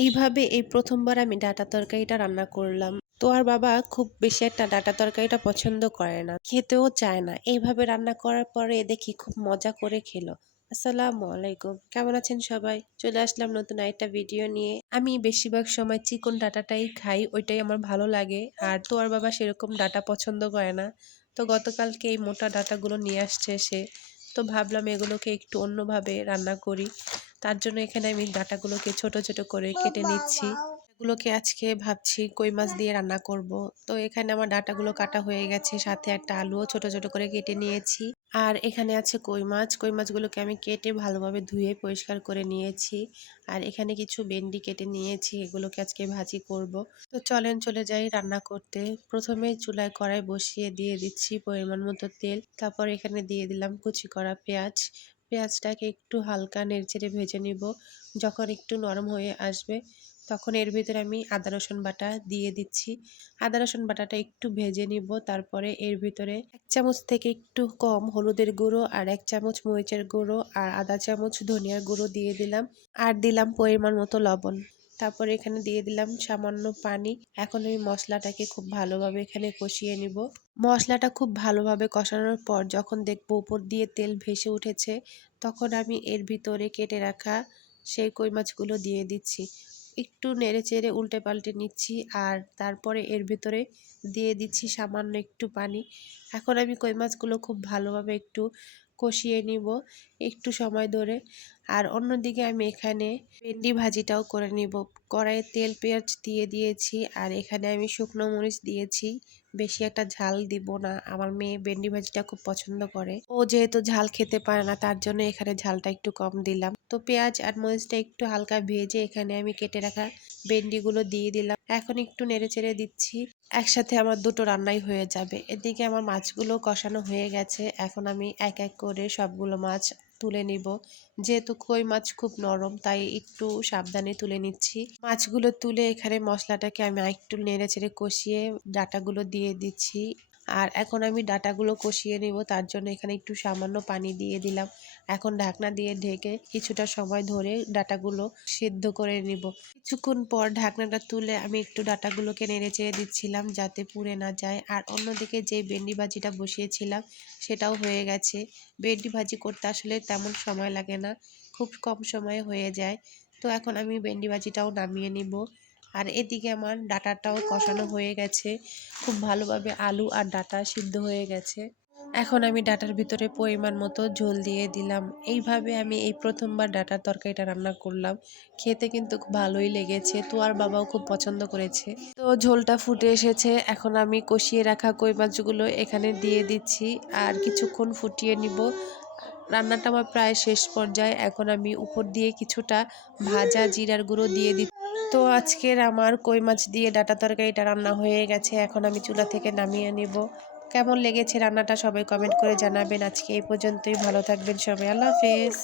এইভাবে এই প্রথমবার আমি ডাটা তরকারিটা রান্না করলাম। তো আর বাবা খুব বেশি একটা ডাটা তরকারিটা পছন্দ করে না, খেতেও চায় না। এইভাবে রান্না করার পরে দেখি খুব মজা করে খেলো। আসসালামু আলাইকুম, কেমন আছেন সবাই? চলে আসলাম নতুন একটা ভিডিও নিয়ে। আমি বেশিরভাগ সময় চিকন ডাটাটাই খাই, ওইটাই আমার ভালো লাগে। আর তো আর বাবা সেরকম ডাটা পছন্দ করে না। তো গতকালকে এই মোটা ডাটাগুলো নিয়ে আসছে সে। তো ভাবলাম এগুলোকে একটু অন্যভাবে রান্না করি। তার জন্য এখানে আমি ডাটাগুলোকে ছোট ছোট করে কেটে নিচ্ছি। এগুলোকে আজকে ভাবছি কই মাছ দিয়ে রান্না করব। তো এখানে আমার ডাটাগুলো কাটা হয়ে গেছে, সাথে একটা আলুও ছোট ছোট করে কেটে নিয়েছি। আর এখানে আছে কই মাছ। কই মাছগুলোকে আমি কেটে ভালোভাবে ধুয়ে পরিষ্কার করে নিয়েছি। আর এখানে কিছু ভেন্ডি কেটে নিয়েছি, এগুলোকে আজকে ভাজি করব। তো চলেন চলে যাই রান্না করতে। প্রথমে চুলায় কড়াই বসিয়ে দিয়ে দিচ্ছি পরিমাণ মতো তেল। তারপর এখানে দিয়ে দিলাম কুচি করা পেঁয়াজ। পেঁয়াজটাকে একটু হালকা নেড়েচেড়ে ভেজে নিব। যখন একটু নরম হয়ে আসবে তখন এর ভিতরে আমি আদা রসুন বাটা দিয়ে দিচ্ছি। আদা রসুন বাটাটা একটু ভেজে নিব। তারপরে এর ভিতরে 1 চামচ থেকে একটু কম হলুদের গুঁড়ো আর 1 চামচ মরিচের গুঁড়ো আর আধা চামচ ধনিয়ার গুঁড়ো দিয়ে দিলাম। আর দিলাম পরিমাণ মতো লবণ। তারপর এখানে দিয়ে দিলাম সামান্য পানি। এখন আমি মশলাটাকে খুব ভালোভাবে এখানে কষিয়ে নিব। মশলাটা খুব ভালোভাবে কষানোর পর যখন দেখবো উপর দিয়ে তেল ভেসে উঠেছে, তখন আমি এর ভিতরে কেটে রাখা সেই কই মাছগুলো দিয়ে দিচ্ছি। একটু নেড়েচেড়ে উল্টে পাল্টে নিচ্ছি। আর তারপরে এর ভিতরে দিয়ে দিচ্ছি সামান্য একটু পানি। এখন আমি কই মাছগুলো খুব ভালোভাবে একটু কষিয়ে নিব একটু সময় ধরে। আর অন্যদিকে আমি এখানে ভেন্ডি ভাজিটাও করে নিব। কড়াইয়ে তেল পেঁয়াজ দিয়ে দিয়েছি। আর এখানে আমি শুকনো মরিচ দিয়েছি। বেশি একটা ঝাল দিব না, আমার মেয়ে ভেন্ডি ভাজিটা খুব পছন্দ করে। ও যেহেতু ঝাল খেতে পারে না, তার জন্য এখানে ঝালটা একটু কম দিলাম। তো পেঁয়াজ আর মরিচটা একটু হালকা ভেজে এখানে আমি কেটে রাখা ভেন্ডিগুলো দিয়ে দিলাম। এখন একটু নেড়ে চেড়ে দিচ্ছি। একসাথে আমার দুটো রান্নাই হয়ে যাবে। এদিকে আমার মাছগুলো কষানো হয়ে গেছে। এখন আমি এক এক করে সবগুলো মাছ তুলে নিব। যেহেতু কই মাছ খুব নরম, তাই একটু সাবধানে তুলে নিচ্ছি। মাছগুলো তুলে এখানে মশলাটাকে আমি একটু নেড়ে চেড়ে কষিয়ে ডাটাগুলো দিয়ে দিচ্ছি। আর এখন আমি ডাটাগুলো কষিয়ে নিব, তার জন্য এখানে একটু সামান্য পানি দিয়ে দিলাম। এখন ঢাকনা দিয়ে ঢেকে কিছুটা সময় ধরে ডাটাগুলো সিদ্ধ করে নিব। কিছুক্ষণ পর ঢাকনাটা তুলে আমি একটু ডাটাগুলোকে নেড়ে চেড়ে দিচ্ছিলাম যাতে পুড়ে না যায়। আর অন্যদিকে যে ভেন্ডি ভাজিটা বসিয়েছিলাম সেটাও হয়ে গেছে। ভেন্ডি ভাজি করতে আসলে তেমন সময় লাগে না, খুব কম সময়ে হয়ে যায়। তো এখন আমি ভেন্ডি ভাজিটাও নামিয়ে নিব। আর এদিকে আমার ডাটাটাও কষানো হয়ে গেছে, খুব ভালোভাবে আলু আর ডাটা সিদ্ধ হয়ে গেছে। এখন আমি ডাটার ভিতরে পরিমাণ মতো ঝোল দিয়ে দিলাম। এইভাবে আমি এই প্রথমবার ডাটার তরকারিটা রান্না করলাম। খেতে কিন্তু খুব ভালোই লেগেছে, তো আর বাবাও খুব পছন্দ করেছে। তো ঝোলটা ফুটে এসেছে, এখন আমি কষিয়ে রাখা কই মাছগুলো এখানে দিয়ে দিচ্ছি। আর কিছুক্ষণ ফুটিয়ে নিব। রান্নাটা আমার প্রায় শেষ পর্যায়ে। এখন আমি উপর দিয়ে কিছুটা ভাজা জিরার গুঁড়ো দিয়ে দিচ্ছি। তো আজকের আমার কই মাছ দিয়ে ডাটা তরকারিটা রান্না হয়ে গেছে। এখন আমি চুলা থেকে নামিয়ে নেব। কেমন লেগেছে রান্নাটা সবাই কমেন্ট করে জানাবেন। আজকে এই পর্যন্তই, ভালো থাকবেন সবাই, আল্লাহ হাফেজ।